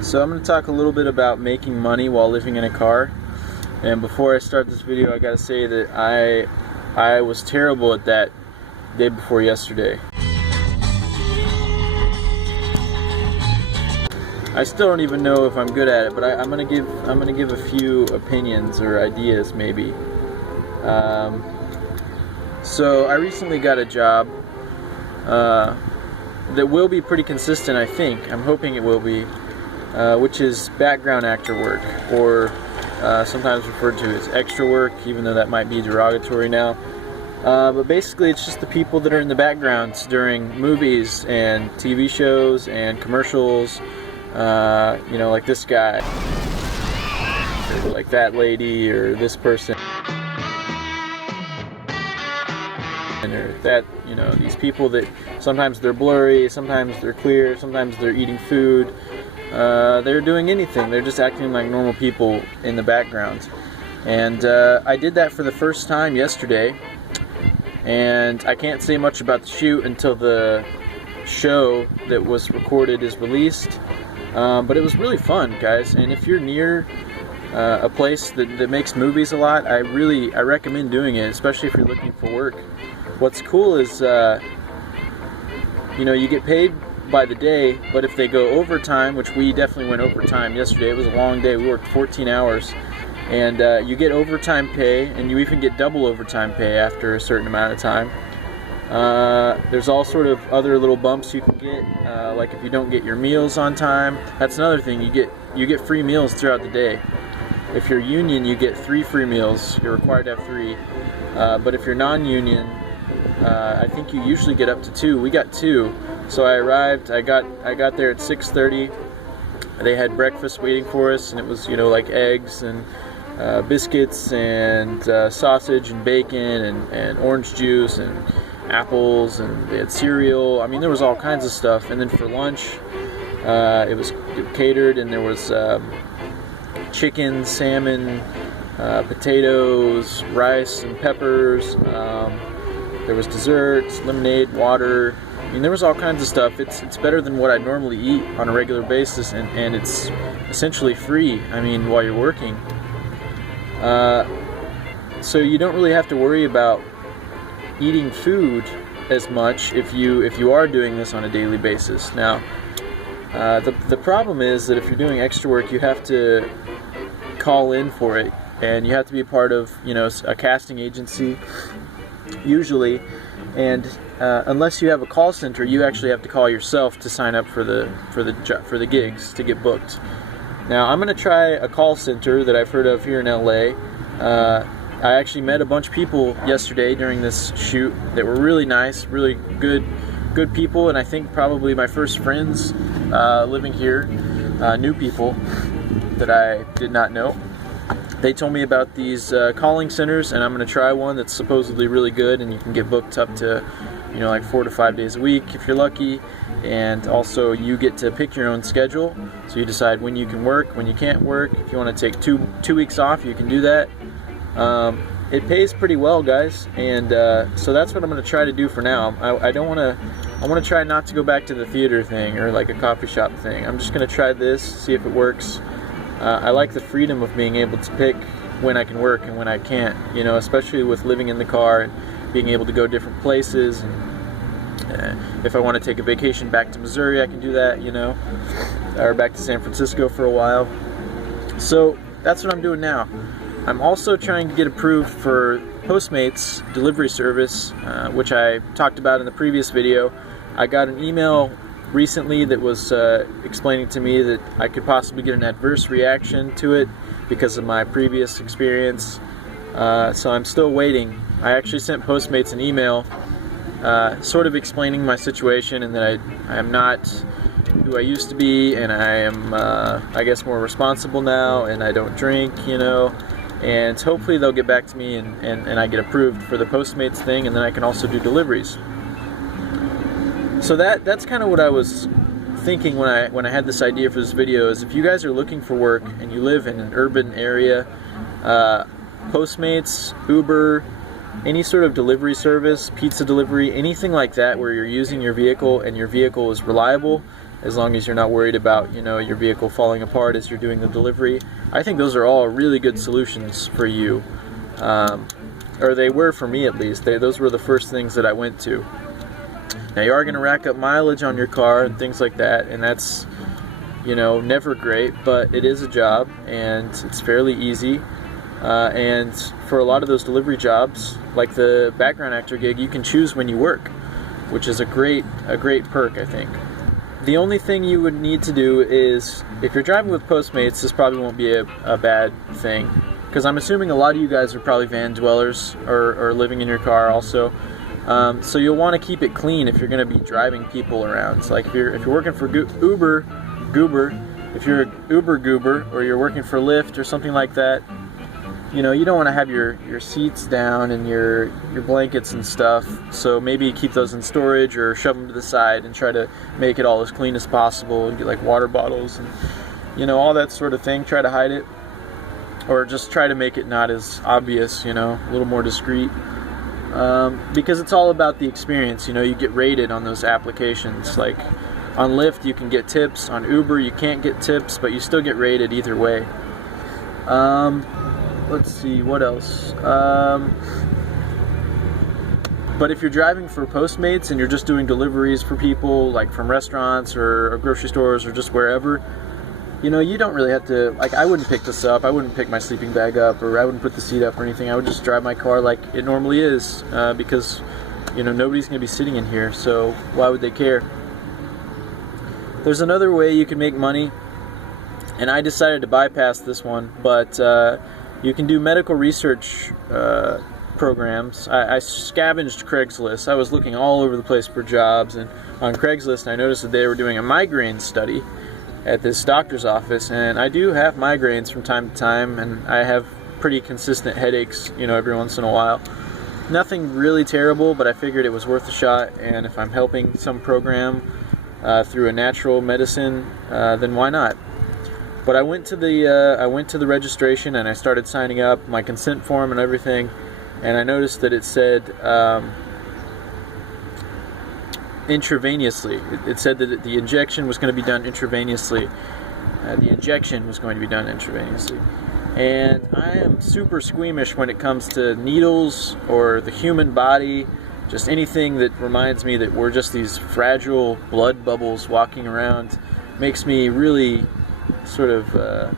So I'm going to talk a little bit about making money while living in a car. And before I start this video, I got to say that I was terrible at that day before yesterday. I still don't even know if I'm good at it, but I'm gonna give a few opinions or ideas maybe. So I recently got a job that will be pretty consistent, I think. I'm hoping it will be, which is background actor work, or sometimes referred to as extra work, even though that might be derogatory now. But basically it's just the people that are in the backgrounds during movies and TV shows and commercials. You know, like this guy, or like that lady, or this person, or that, you know, these people that sometimes they're blurry, sometimes they're clear, sometimes they're eating food, they're doing anything, they're just acting like normal people in the background. And I did that for the first time yesterday, and I can't say much about the shoot until the show that was recorded is released. But it was really fun, guys, and if you're near a place that makes movies a lot, I recommend doing it, especially if you're looking for work. What's cool is, you know, you get paid by the day, but if they go overtime, which we definitely went overtime yesterday, it was a long day, we worked 14 hours, and you get overtime pay, and you even get double overtime pay after a certain amount of time. There's all sort of other little bumps you can get, like if you don't get your meals on time. That's another thing, you get free meals throughout the day. If you're union, you get 3 free meals. You're required to have 3, but if you're non-union, I think you usually get up to 2. We got 2, so I arrived. I got there at 6:30. They had breakfast waiting for us, and it was, you know, like eggs and biscuits and sausage and bacon and orange juice and apples, and they had cereal. I mean, there was all kinds of stuff. And then for lunch, it was catered, and there was chicken, salmon, potatoes, rice and peppers. There was desserts, lemonade, water. I mean, there was all kinds of stuff. It's better than what I normally eat on a regular basis, and it's essentially free, I mean, while you're working. So you don't really have to worry about eating food as much if you are doing this on a daily basis. Now, the problem is that if you're doing extra work, you have to call in for it, and you have to be a part of, you know, a casting agency usually, and unless you have a call center, you actually have to call yourself to sign up for the gigs to get booked. Now, I'm going to try a call center that I've heard of here in LA. I actually met a bunch of people yesterday during this shoot that were really nice, really good people, and I think probably my first friends living here, new people that I did not know. They told me about these calling centers, and I'm going to try one that's supposedly really good, and you can get booked up to, you know, like 4 to 5 days a week if you're lucky. And also you get to pick your own schedule, so you decide when you can work, when you can't work. If you want to take two weeks off, you can do that. It pays pretty well, guys, and so that's what I'm going to try to do for now. I want to try not to go back to the theater thing or like a coffee shop thing. I'm just going to try this, see if it works. I like the freedom of being able to pick when I can work and when I can't, you know, especially with living in the car and being able to go different places. And if I want to take a vacation back to Missouri, I can do that, you know, or back to San Francisco for a while. So that's what I'm doing now. I'm also trying to get approved for Postmates delivery service, which I talked about in the previous video. I got an email recently that was explaining to me that I could possibly get an adverse reaction to it because of my previous experience. So I'm still waiting. I actually sent Postmates an email sort of explaining my situation, and that I am not who I used to be, and I am, I guess, more responsible now, and I don't drink, you know, and hopefully they'll get back to me and I get approved for the Postmates thing, and then I can also do deliveries. So that's kind of what I was thinking when I had this idea for this video, is if you guys are looking for work and you live in an urban area, Postmates, Uber, any sort of delivery service, pizza delivery, anything like that where you're using your vehicle and your vehicle is reliable, as long as you're not worried about, you know, your vehicle falling apart as you're doing the delivery. I think those are all really good solutions for you, or they were for me at least. Those were the first things that I went to. Now you are going to rack up mileage on your car and things like that, and that's, you know, never great, but it is a job and it's fairly easy. And for a lot of those delivery jobs, like the background actor gig, you can choose when you work, which is a great perk, I think. The only thing you would need to do is, if you're driving with Postmates, this probably won't be a bad thing, because I'm assuming a lot of you guys are probably van dwellers or living in your car also. So you'll want to keep it clean if you're going to be driving people around. So like if you're working for Uber Goober, if you're an Uber Goober, or you're working for Lyft or something like that, you know, you don't want to have your seats down and your blankets and stuff, so maybe keep those in storage or shove them to the side and try to make it all as clean as possible, and get like water bottles and, you know, all that sort of thing. Try to hide it, or just try to make it not as obvious, you know, a little more discreet, because it's all about the experience. You know, you get rated on those applications. Like on Lyft you can get tips, on Uber you can't get tips, but you still get rated either way. Let's see, what else? But if you're driving for Postmates and you're just doing deliveries for people, like from restaurants or grocery stores or just wherever, you know, you don't really have to, like, I wouldn't pick this up, I wouldn't pick my sleeping bag up, or I wouldn't put the seat up or anything. I would just drive my car like it normally is, because, you know, nobody's going to be sitting in here, so why would they care? There's another way you can make money, and I decided to bypass this one, but you can do medical research programs. I scavenged Craigslist. I was looking all over the place for jobs, and on Craigslist I noticed that they were doing a migraine study at this doctor's office, and I do have migraines from time to time, and I have pretty consistent headaches, you know, every once in a while. Nothing really terrible, but I figured it was worth a shot, and if I'm helping some program through a natural medicine, then why not? But I went to the registration and I started signing up, my consent form and everything, and I noticed that it said intravenously. It said that the injection was going to be done intravenously. The injection was going to be done intravenously. And I am super squeamish when it comes to needles or the human body, just anything that reminds me that we're just these fragile blood bubbles walking around. Makes me really sort of, I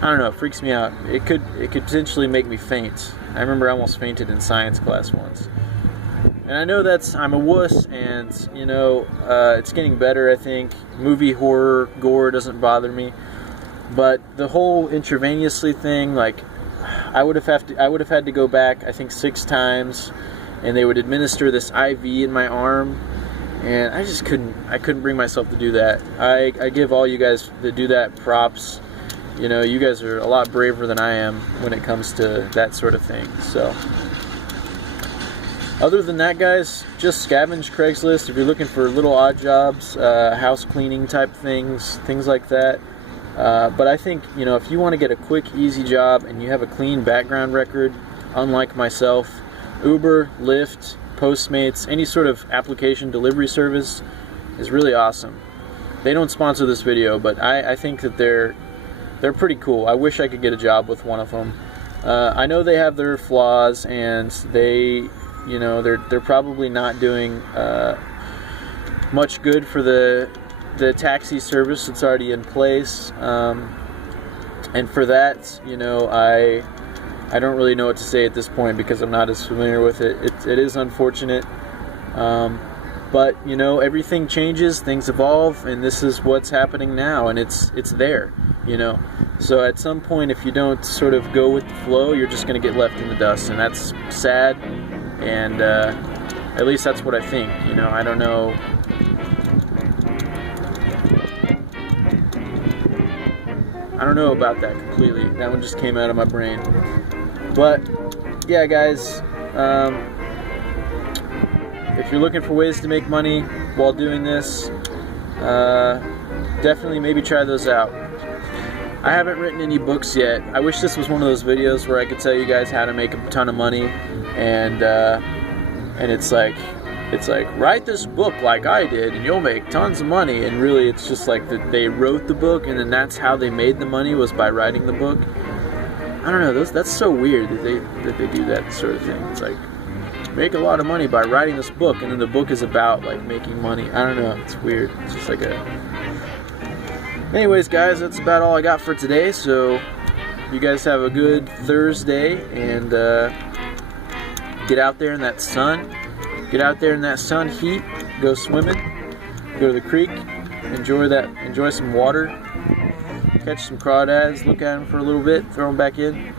don't know, it freaks me out. It could potentially make me faint. I remember I almost fainted in science class once. And I know I'm a wuss, and, you know, it's getting better, I think. Movie horror, gore doesn't bother me. But the whole intravenously thing, like, I would have had to go back, I think, 6 times, and they would administer this IV in my arm. And I just couldn't bring myself to do that. I give all you guys that do that props. You know, you guys are a lot braver than I am when it comes to that sort of thing. So, other than that, guys, just scavenge Craigslist if you're looking for little odd jobs, house cleaning type things like that. But I think, you know, if you want to get a quick, easy job and you have a clean background record, unlike myself, Uber, Lyft, Postmates, any sort of application delivery service is really awesome. They don't sponsor this video, but I think that they're pretty cool. I wish I could get a job with one of them. I know they have their flaws, and they, you know, they're probably not doing much good for the taxi service that's already in place. And for that, you know, I don't really know what to say at this point because I'm not as familiar with it. It is unfortunate, but you know, everything changes, things evolve, and this is what's happening now, and it's there, you know. So at some point, if you don't sort of go with the flow, you're just going to get left in the dust, and that's sad. And at least that's what I think. You know, I don't know. I don't know about that completely. That one just came out of my brain. But yeah, guys, if you're looking for ways to make money while doing this, definitely maybe try those out. I haven't written any books yet. I wish this was one of those videos where I could tell you guys how to make a ton of money, and it's like, it's like, write this book like I did and you'll make tons of money, and really it's just like that they wrote the book and then that's how they made the money, was by writing the book. I don't know, that's so weird that they do that sort of thing. It's like, make a lot of money by writing this book, and then the book is about like making money. I don't know, it's weird. It's just like anyways guys, that's about all I got for today. So you guys have a good Thursday, and get out there in that sun. Get out there in that sun heat. Go swimming. Go to the creek. Enjoy some water. Catch some crawdads. Look at them for a little bit. Throw them back in.